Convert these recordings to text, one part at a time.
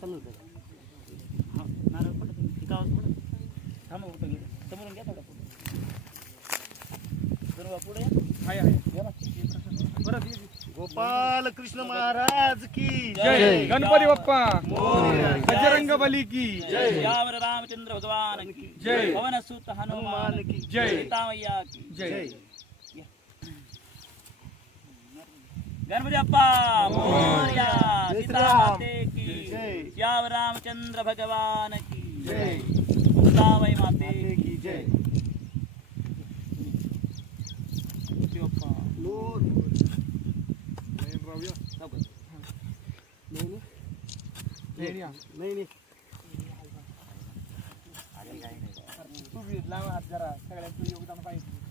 चालू होतं. हा नारळ पडत ती गावात पडत थांबा कुठं गेलं समोरून घ्या थोडा पुढे. बरोबर पुढे या. या ना. परत ये. गोपाल कृष्ण महाराज की जय. गणपती बाप्पा. बजरंग बली की यावर रामचंद्र भगवान की जय. पवन सुत हनुमान की जय. सीतामय्या की जय. गणपती बाप्पा मोरया जय सीता श्रीराम. माते की। जय. यावर रामचंद्र भगवान की। जय। सीताबाई माते माते की जय। गणपती बाप्पा नाही नाही। तुम्ही लावा हात जरा। सगळ्यांचं योगदान मग ते येतं.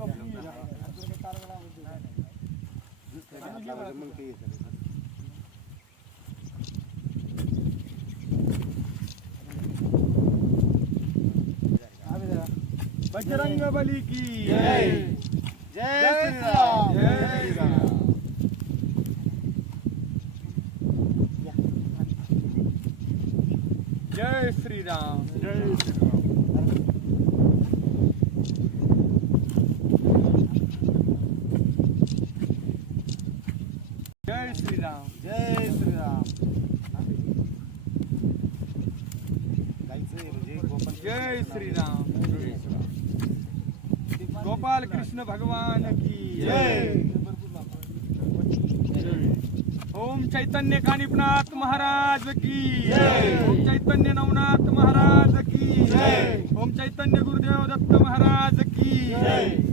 पाहिजे बजरंग बली की जय जय श्रीराम जय श्रीराम. जय श्रीराम जय श्रीराम जय श्रीराम जय श्रीराम गायचं आहे म्हणजे गोपाल जय श्रीराम गोपाल कृष्ण भगवान की जय ओम चैतन्य कानिपनाथ महाराज की जय. ओम चैतन्य नवनाथ महाराज की जय. ओम चैतन्य गुरुदेव दत्त महाराज की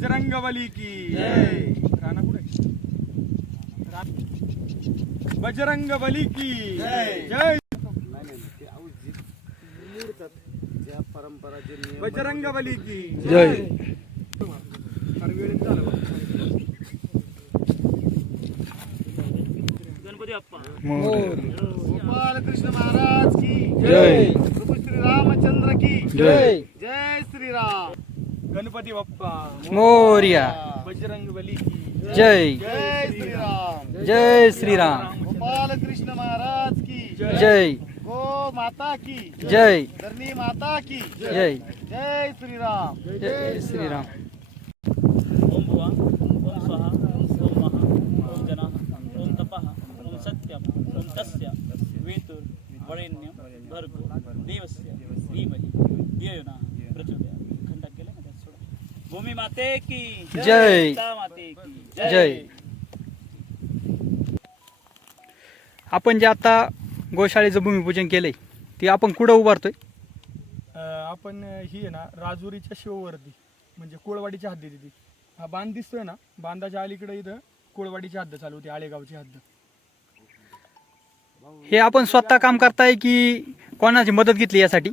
बजरंग बली की जय. राणा कुठे बजरंग बली की जय. जय नाही नाही ते अहो जे मोडतात ज्या परंपरा जे नियम बजरंग बली की जय. फार वेळेत झालं बा. गणपती बाप्पा गोपाल कृष्ण महाराज की जय. प्रभू श्री रामचंद्र की जय. जय श्रीराम गणपती बाप्पा. मोर्या. बजरंग बली की. जय. जय श्रीराम. जय श्रीराम. गोपाल कृष्ण महाराज की. जय. गो माता की. जय. धरणी माता की. जय. जय श्रीराम. जय श्रीराम. ओम भुवा ओम स्वाहा ओम महा ओम जनाः ओम तपः ओम सत्यम ओम तस्य वेतुर वरेण्यम भर्गो देवस्य धीमहि धियो नः भूमी माते की जय. सीता माते की जय. आपण जे आता गोशाळेचं भूमिपूजन केलंय ते आपण कुठं उभारतोय? आपण ही आहे ना राजुरीच्या शिववर्दी म्हणजे कोळवाडीची हद्द ती हा बांध दिसतोय ना बांधाच्या अलीकडे इथं कोळवाडीची हद्द चालू होती आळेगावची हद्द. हे आपण स्वतः काम करताय की कोणाची मदत घेतली यासाठी?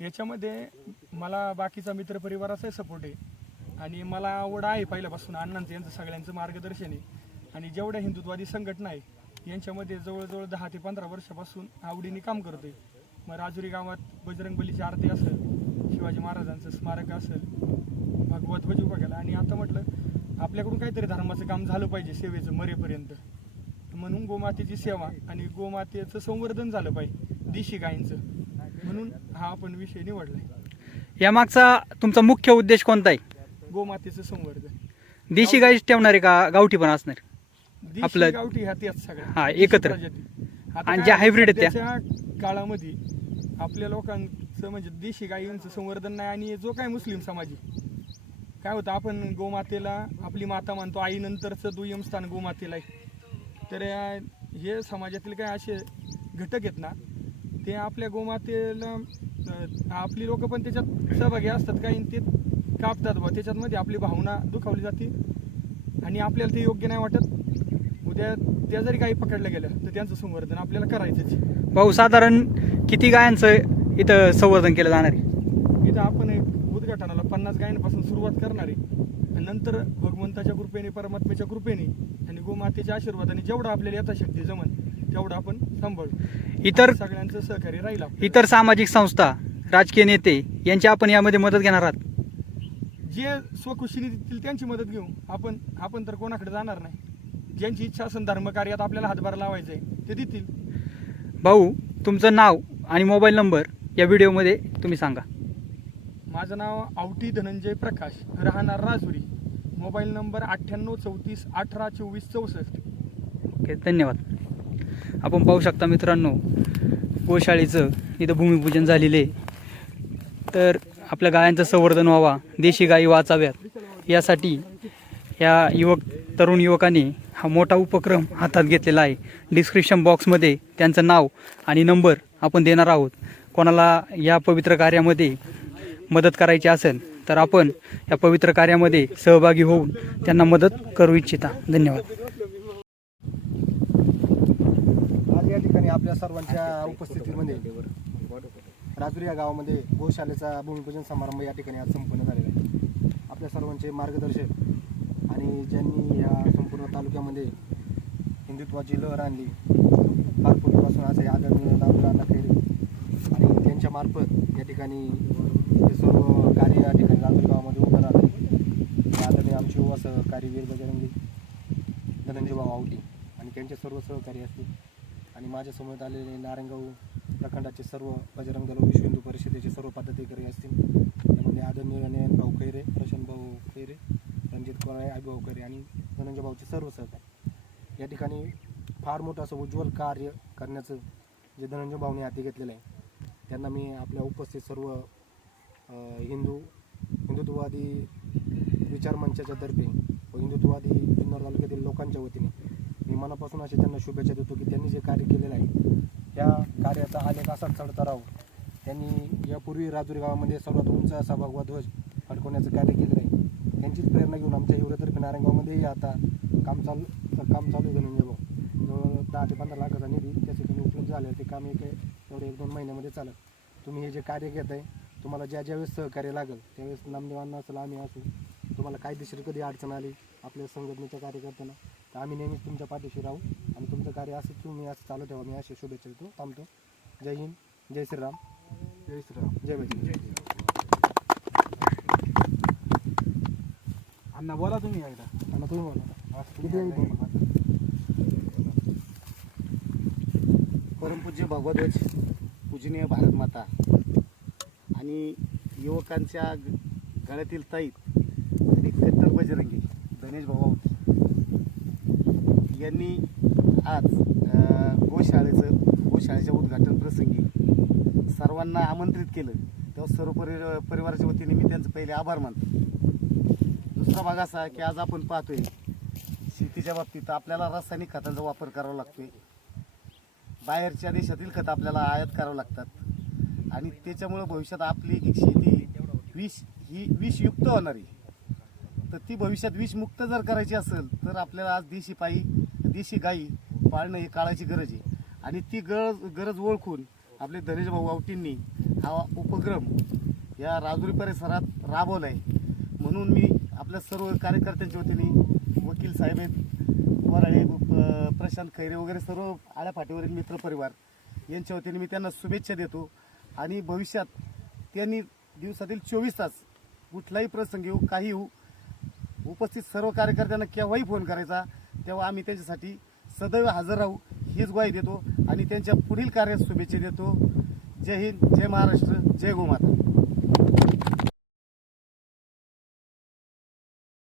याच्यामध्ये मला बाकीचा मित्रपरिवाराचाही सपोर्ट आहे. आणि मला आवड आहे पहिल्यापासून अण्णांचं यांचं सगळ्यांचं मार्गदर्शन आहे. आणि जेवढ्या हिंदुत्वादी संघटना आहे यांच्यामध्ये जवळजवळ दहा ते पंधरा वर्षापासून आवडीने काम करतोय. मग राजुरी गावात बजरंग बलीची आरती असेल शिवाजी महाराजांचं स्मारक असेल भगवत ध्वज बघायला. आणि आता म्हटलं आपल्याकडून काहीतरी धर्माचं काम झालं पाहिजे सेवेचं मरेपर्यंत. म्हणून गोमातेची सेवा आणि गोमातेचं संवर्धन झालं पाहिजे देशी गायींचं. म्हणून हा आपण विषय निवडलाय. यामागचा तुमचा मुख्य उद्देश कोणता आहे? गोमातेचं संवर्धन देशी गाईच ठेवणार आहे का गावठी पण असणार देशी आपलं- गावठी ह्या त्याच सगळ्या हा, देशी एकत्र. प्रजाती. आता आणि काय ज्या hybrid आहेत त्या? सध्याच्या काळामध्ये आपल्या लोकांचं म्हणजे देशी गायींचं संवर्धन नाही आणि जो काय मुस्लिम समाज आहे काय होतं आपण गोमातेला आपली माता मानतो आईनंतरचं दुय्यम स्थान गोमातेला आहे तर या- हे समाजातील काय असे घटक आहेत ना ते आपल्या गोमातेला अं, आपली लोक पण त्याच्यात सहभागी असतात काही ते कापतात बा. त्याच्यामध्ये आपली भावना दुखावली जाते आणि आपल्याला ते योग्य नाही वाटत. उद्या त्या जरी काही पकडल्या गेल्या तर त्यांचं संवर्धन आपल्याला करायचंच. भाऊ साधारण किती गायांचं इथं संवर्धन केलं जाणार आहे? इथं आपण एक उद्घाटनाला पन्नास गायांपासून सुरुवात करणार आहे. आणि नंतर भगवंताच्या कृपेने परमात्म्याच्या कृपेने आणि गोमातेच्या आशीर्वादाने जेवढं आपल्याला यथाशक्ती जमन तेवढं आपण सांभाळू. इतर सगळ्यांचं सहकार्य राहील. इतर सामाजिक संस्था राजकीय नेते यांची आपण यामध्ये मदत घेणार आहात. जे स्वखुशीने देतील त्यांची मदत घेऊ आपण आपण तर कोणाकडे जाणार नाही. ज्यांची इच्छा असेल धर्मकार्यात आपल्याला हातभार लावायचा आहे ते देतील. भाऊ तुमचं नाव आणि मोबाईल नंबर या व्हिडिओमध्ये तुम्ही सांगा. माझं नाव आवटी धनंजय प्रकाश राहणार राजुरी. मोबाईल नंबर अठ्ठ्याण्णव चौतीस अठरा चोवीस चौसष्ट. ओके धन्यवाद. आपण पाहू शकता मित्रांनो गोशाळेचं इथं भूमिपूजन झालेले तर आपल्या गायांचं संवर्धन व्हावा देशी गायी वाचाव्यात. यासाठी या युवक तरुण युवकाने हा मोठा उपक्रम हातात घेतलेला आहे. डिस्क्रिप्शन बॉक्समध्ये त्यांचं नाव आणि नंबर आपण देणार आहोत. कोणाला या पवित्र कार्यामध्ये मदत करायची असेल तर आपण या पवित्र कार्यामध्ये सहभागी होऊन त्यांना मदत करू इच्छिता. धन्यवाद. आज या ठिकाणी आपल्या सर्वांच्या उपस्थितीमध्ये राजुरी या गावामध्ये गोशालेचा भूमिपूजन समारंभ या ठिकाणी आज संपन्न झालेला आहे. आपल्या सर्वांचे मार्गदर्शक आणि ज्यांनी या संपूर्ण तालुक्यामध्ये हिंदुत्वाची लहर आणली फार पूर्वीपासून असे आदरणीय दामोदरांना खेळले आणि त्यांच्या मार्फत या ठिकाणी हे सर्व कार्य या ठिकाणी राजुरी गावामध्ये उभं राहते आदरणीय आमचे युवा सहकारी वीर बजरंगी धनंजयभाऊ आवटी आणि त्यांचे सर्व सहकारी असतील आणि माझ्यासमोर आलेले नारायणगाव प्रखंडाचे सर्व बजरंग दल विश्व हिंदू परिषदेचे सर्व पदाधिकारी असतील. त्यामध्ये आदरणीय नयन भाऊ खैरे प्रशांतभाऊ खैरे रणजित कोराळे आईभाऊ खैरे आणि धनंजय भाऊचे सर्व सहकार. या ठिकाणी फार मोठं असं उज्ज्वल कार्य करण्याचं जे धनंजय भाऊने हाती घेतलेलं आहे त्यांना मी आपल्या उपस्थित सर्व हिंदू हिंदुत्ववादी विचार मंचाच्या तर्फे व हिंदुत्ववादी जुन्नर तालुक्यातील लोकांच्या वतीने मी मनापासून असे त्यांना शुभेच्छा देतो की त्यांनी जे कार्य केलेलं आहे ह्या कार्याचा आलेख असाच चढता राहू. त्यांनी यापूर्वी राजुरी गावामध्ये सर्वात उंच असा भगवा ध्वज फडकवण्याचं कार्य केलं आहे त्यांचीच प्रेरणा घेऊन आमच्या हिवरेतर्फे नारायणगावमध्येही आता काम चालू काम चालू आहे धनंजय भाऊ. जवळ दहा ते पंधरा लाखाचा निधी त्या ठिकाणी उपलब्ध झालं ते काम एक एवढे एक दोन महिन्यामध्ये चालत. तुम्ही हे जे कार्य घेत आहे तुम्हाला ज्या ज्यावेळेस सहकार्य लागेल त्यावेळेस नामदेवांना असेल आम्ही असू तुम्हाला कायदेशीर कधी अडचण आली आपल्या संघटनेच्या कार्यकर्त्यांना तर आम्ही नेहमीच तुमच्या पाठीशी राहू. आणि तुमचं कार्य असं तुम्ही असं चालू ठेवा मी अशी शुभेच्छा देतो. थांबतो. जय हिंद जय श्रीराम. जय श्रीराम. जय भैया अण्णा बोला तुम्ही एकदा. आणि तुम्ही बोला. किती? परमपूज्य भगवध्वज पूजनीय भारत माता आणि युवकांच्या ग- गळ्यातील ताईत आणि कट्टर बजरंगी गणेश भाऊ यांनी आज गोशाळेचं गोशाळेच्या उद्घाटन प्रसंगी सर्वांना आमंत्रित केलं. तेव्हा सर्व परि परिवाराच्या वतीने मी त्यांचं पहिले आभार मानतो. दुसरा भाग असा की आज आपण पाहतोय शेतीच्या बाबतीत आपल्याला रासायनिक खतांचा वापर करावा लागतोय. बाहेरच्या देशातील खत आपल्याला आयात करावं लागतात. आणि त्याच्यामुळं भविष्यात आपली एक शेती विष ही विषयुक्त होणार. आहे तर ती भविष्यात विषमुक्त जर करायची असेल तर आपल्याला आज देशी पायी देशी गाई पाळणं ही काळाची गरज आहे. आणि ती गरज गरज ओळखून आपले धनेश भाऊ आवटींनी हा उपक्रम या राजुरी परिसरात राबवला आहे म्हणून मी आपल्या सर्व कार्यकर्त्यांच्या वतीने वकील साहेब आहेत वराळे प्रशांत खैरे वगैरे सर्व आळ्याफाटीवरील मित्रपरिवार यांच्या वतीने मी त्यांना शुभेच्छा देतो. आणि भविष्यात त्यांनी दिवसातील चोवीस तास कुठलाही प्रसंग येऊ हो, काही येऊ उपस्थित सर्व कार्यकर्त्यांना केव्हाही फोन करायचा तेव्हा आम्ही त्यांच्यासाठी सदैव हजर राहू हीच ग्वाही देतो आणि त्यांच्या पुढील कार्यात शुभेच्छा देतो. जय हिंद जय महाराष्ट्र जय गोमाता.